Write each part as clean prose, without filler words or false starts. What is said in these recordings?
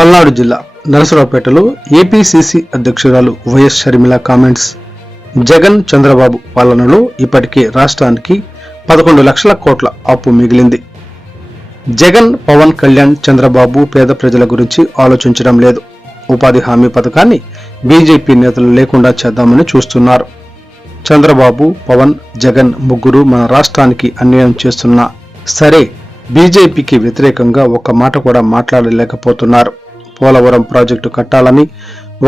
పల్నాడు జిల్లా నరసరావుపేటలో ఏపీసీసీ అధ్యక్షురాలు YS Sharmila comments. Jagan Chandrababu పాలనలో ఇప్పటికే రాష్ట్రానికి 11 లక్షల కోట్ల అప్పు మిగిలింది. జగన్, పవన్ కళ్యాణ్, చంద్రబాబు పేద ప్రజల గురించి ఆలోచించడం లేదు. ఉపాధి హామీ పథకాన్ని బీజేపీ నేతలు లేకుండా చేద్దామని చూస్తున్నారు. చంద్రబాబు, పవన్, జగన్ ముగ్గురు మన రాష్ట్రానికి అన్యాయం చేస్తున్నా సరే బీజేపీకి వ్యతిరేకంగా ఒక్క మాట కూడా మాట్లాడలేకపోతున్నారు. పోలవరం ప్రాజెక్టు కట్టాలని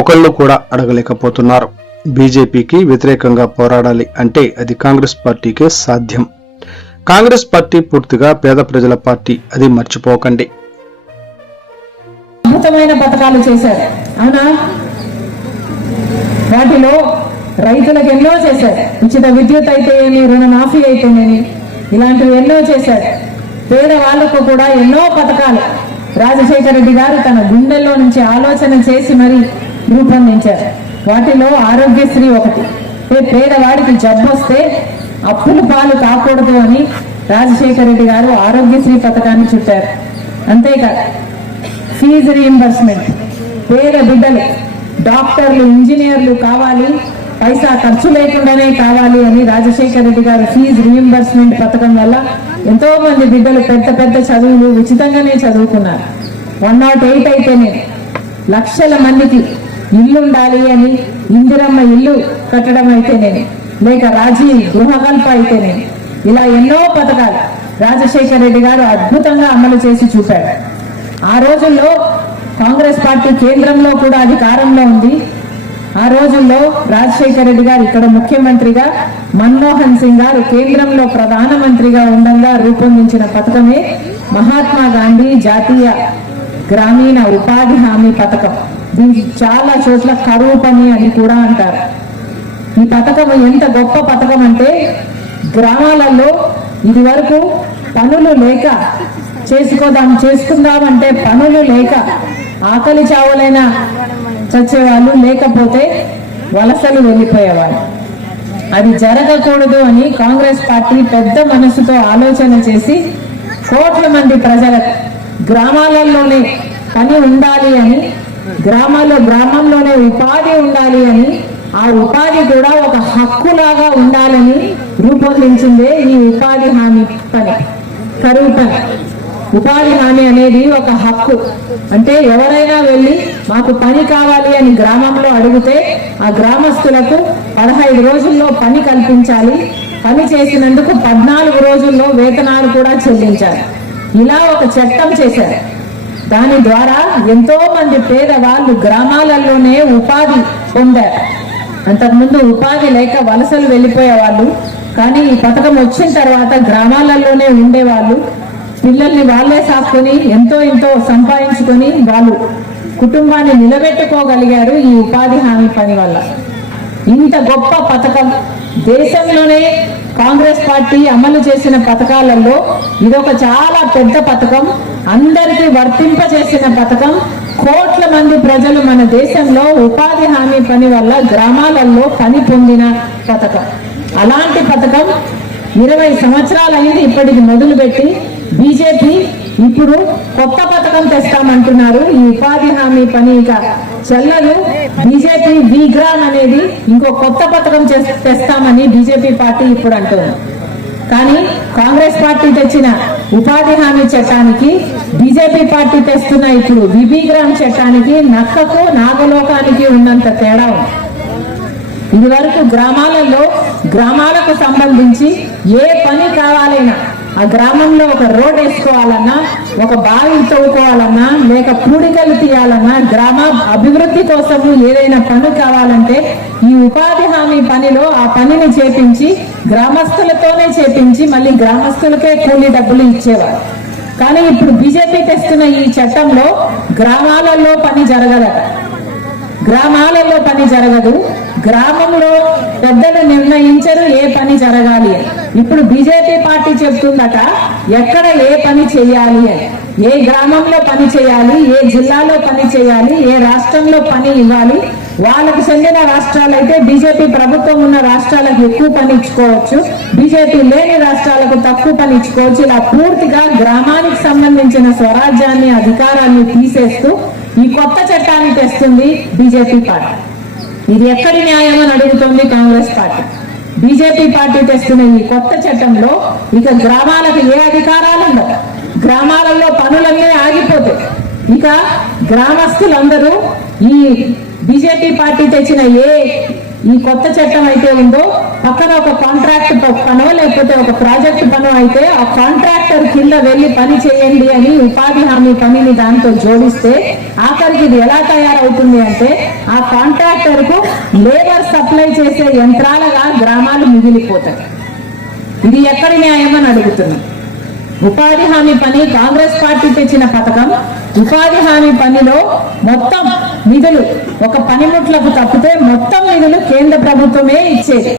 ఒకళ్ళు కూడా అడగలేకపోతున్నారు. బీజేపీకి వ్యతిరేకంగా పోరాడాలి అంటే అది కాంగ్రెస్ పార్టీకే సాధ్యం. కాంగ్రెస్ పార్టీ పూర్తిగా పేద ప్రజల పార్టీ, అది మర్చిపోకండి. అద్భుతమైన పథకాలు చేశారు, అవునా? వాటిలో రైతులకు ఎన్నో చేశారు. ఉచిత విద్యుత్ అయితే ఏమి, రుణమాఫీ అయితేనేమి, ఇలాంటివి ఎన్నో చేశారు. పేదవాళ్లకు కూడా ఎన్నో పథకాలు రాజశేఖర రెడ్డి గారు తన గుండెల్లో నుంచి ఆలోచన చేసి మరి రూపొందించారు. వాటిలో ఆరోగ్యశ్రీ ఒకటి. పేదవాడికి జబ్బు వస్తే అప్పులు పాలు కాకూడదు అని రాజశేఖర రెడ్డి గారు ఆరోగ్యశ్రీ పథకాన్ని చుట్టారు. అంతేకాదు ఫీజు రీయింబర్స్మెంట్, పేద బిడ్డలు డాక్టర్లు, ఇంజనీర్లు కావాలి, పైసా ఖర్చు లేకుండానే కావాలి అని రాజశేఖర రెడ్డి గారు ఫీజు రీయింబర్స్మెంట్ పథకం వల్ల ఎంతో మంది బిడ్డలు పెద్ద పెద్ద చదువులు ఉచితంగానే చదువుకున్నారు. 108 అయితేనే లక్షల మందికి ఇల్లు ఉండాలి అని ఇందిరమ్మ ఇల్లు కట్టడం అయితేనేమి, లేక రాజీవ్ గృహకల్ప అయితేనేమి, ఇలా ఎన్నో పథకాలు రాజశేఖర రెడ్డి గారు అద్భుతంగా అమలు చేసి చూపాడు. ఆ రోజుల్లో కాంగ్రెస్ పార్టీ కేంద్రంలో కూడా అధికారంలో ఉంది. ఆ రోజుల్లో రాజశేఖర రెడ్డి గారు ఇక్కడ ముఖ్యమంత్రిగా, మన్మోహన్ సింగ్ గారు కేంద్రంలో ప్రధానమంత్రిగా ఉండగా రూపొందించిన పథకమే మహాత్మా గాంధీ జాతీయ గ్రామీణ ఉపాధి హామీ పథకం. దీనికి చాలా చోట్ల కరువు పని అని కూడా అంటారు. ఈ పథకం ఎంత గొప్ప పథకం అంటే గ్రామాలలో ఇది వరకు పనులు లేక చేసుకుందామంటే పనులు లేక ఆకలి చావులైనా చచ్చేవాళ్ళు, లేకపోతే వలసలు వెళ్ళిపోయేవాళ్ళు. అది జరగకూడదు అని కాంగ్రెస్ పార్టీ పెద్ద మనసుతో ఆలోచన చేసి కోట్ల మంది ప్రజలకు గ్రామాలలోనే పని ఉండాలి అని, గ్రామంలోనే ఉపాధి ఉండాలి అని, ఆ ఉపాధి కూడా ఒక హక్కులాగా ఉండాలని రూపొందించిందే ఈ ఉపాధి హామీ పని, కరువు పని. ఉపాధి హామీ అనేది ఒక హక్కు. అంటే ఎవరైనా వెళ్ళి మాకు పని కావాలి అని గ్రామంలో అడిగితే ఆ గ్రామస్తులకు 15 రోజుల్లో పని కల్పించాలి. పని చేసినందుకు 14 రోజుల్లో వేతనాలు కూడా చెల్లించాలి. ఇలా ఒక చట్టం చేశారు. దాని ద్వారా ఎంతో మంది పేదవాళ్ళు గ్రామాలలోనే ఉపాధి పొందారు. అంతకుముందు ఉపాధి లేక వలసలు వెళ్ళిపోయేవాళ్ళు, కానీ ఈ పథకం వచ్చిన తర్వాత గ్రామాలలోనే ఉండేవాళ్ళు. పిల్లల్ని వాళ్ళే సాకుని ఎంతో సంపాదించుకొని వాళ్ళు కుటుంబాన్ని నిలబెట్టుకోగలిగారు ఈ ఉపాధి హామీ పని వల్ల. ఇంత గొప్ప పథకం దేశంలోనే కాంగ్రెస్ పార్టీ అమలు చేసిన పథకాలలో ఇదొక చాలా పెద్ద పథకం, అందరికీ వర్తింపజేసిన పథకం. కోట్ల మంది ప్రజలు మన దేశంలో ఉపాధి హామీ పని వల్ల గ్రామాలలో పని పొందిన పథకం. అలాంటి పథకం 20 సంవత్సరాలు అయింది ఇప్పటికి మొదలుపెట్టి. బీజేపీ ఇప్పుడు కొత్త పథకం తెస్తామంటున్నారు. ఈ ఉపాధి హామీ పని ఇక చెల్లదు. బీజేపీ విగ్రామ్ అనేది ఇంకో కొత్త పథకం తెస్తామని బీజేపీ పార్టీ ఇప్పుడు అంటుంది. కానీ కాంగ్రెస్ పార్టీ తెచ్చిన ఉపాధి హామీ చట్టానికి బీజేపీ పార్టీ తెస్తున్న ఇప్పుడు విబిగ్రామ్ చట్టానికి నక్కకు నాగలోకానికి ఉన్నంత తేడా ఉంది. ఇది వరకు గ్రామాలకు సంబంధించి ఏ పని కావాలైనా, ఆ గ్రామంలో ఒక రోడ్ వేసుకోవాలన్నా, ఒక బావి తవ్వుకోవాలన్నా, లేక పూడికలు తీయాలన్నా, గ్రామ అభివృద్ధి కోసము ఏదైనా పని కావాలంటే ఈ ఉపాధి హామీ పనిలో ఆ పనిని చేపించి గ్రామస్తులతోనే చేపించి మళ్ళీ గ్రామస్తులకే కూలీ డబ్బులు ఇచ్చేవారు. కానీ ఇప్పుడు బీజేపీ తెస్తున్న ఈ చట్టంలో గ్రామాలలో పని జరగదట. గ్రామాలలో పని జరగదు. గ్రామంలో పెద్దలు నిర్ణయించరు ఏ పని జరగాలి అని. ఇప్పుడు బీజేపీ పార్టీ చెప్తుందట ఎక్కడ ఏ పని చేయాలి అని, ఏ గ్రామంలో పని చేయాలి, ఏ జిల్లాలో పని చేయాలి, ఏ రాష్ట్రంలో పని ఇవ్వాలి. వాళ్ళకు చెందిన రాష్ట్రాలైతే బీజేపీ ప్రభుత్వం ఉన్న రాష్ట్రాలకు ఎక్కువ పని ఇచ్చుకోవచ్చు, బీజేపీ లేని రాష్ట్రాలకు తక్కువ పని ఇచ్చుకోవచ్చు. ఇలా పూర్తిగా గ్రామానికి సంబంధించిన స్వరాజ్యాన్ని, అధికారాన్ని తీసేస్తూ ఈ కొత్త చట్టాన్ని తెస్తుంది బీజేపీ పార్టీ. ఇది ఎక్కడి న్యాయం అని అడుగుతోంది కాంగ్రెస్ పార్టీ. బీజేపీ పార్టీ తెస్తున్న ఈ కొత్త చట్టంలో ఇక గ్రామాలకు ఏ అధికారాలు ఉండవు, గ్రామాలలో పనులన్నీ ఆగిపోతాయి. ఇక గ్రామస్తులందరూ ఈ బీజేపీ పార్టీ తెచ్చిన ఈ కొత్త చట్టం అయితే ఉందో, పక్కన ఒక కాంట్రాక్ట్ పనో లేకపోతే ఒక ప్రాజెక్ట్ పనో అయితే ఆ కాంట్రాక్టర్ కింద వెళ్ళి పని చేయండి అని ఉపాధి హామీ పనిని దాంతో జోడిస్తే ఆఖరికి ఇది ఎలా తయారవుతుంది అంటే ఆ కాంట్రాక్టర్ కు లేబర్ సప్లై చేసే యంత్రాలుగా గ్రామాలు మిగిలిపోతాయి. ఇది ఎక్కడి న్యాయం అని అడుగుతున్నాం. ఉపాధి హామీ పని కాంగ్రెస్ పార్టీ తెచ్చిన పథకం. ఉపాధి హామీ పనిలో మొత్తం నిధులు ఒక పనిముట్లకు తప్పితే మొత్తం నిధులు కేంద్ర ప్రభుత్వమే ఇచ్చేది.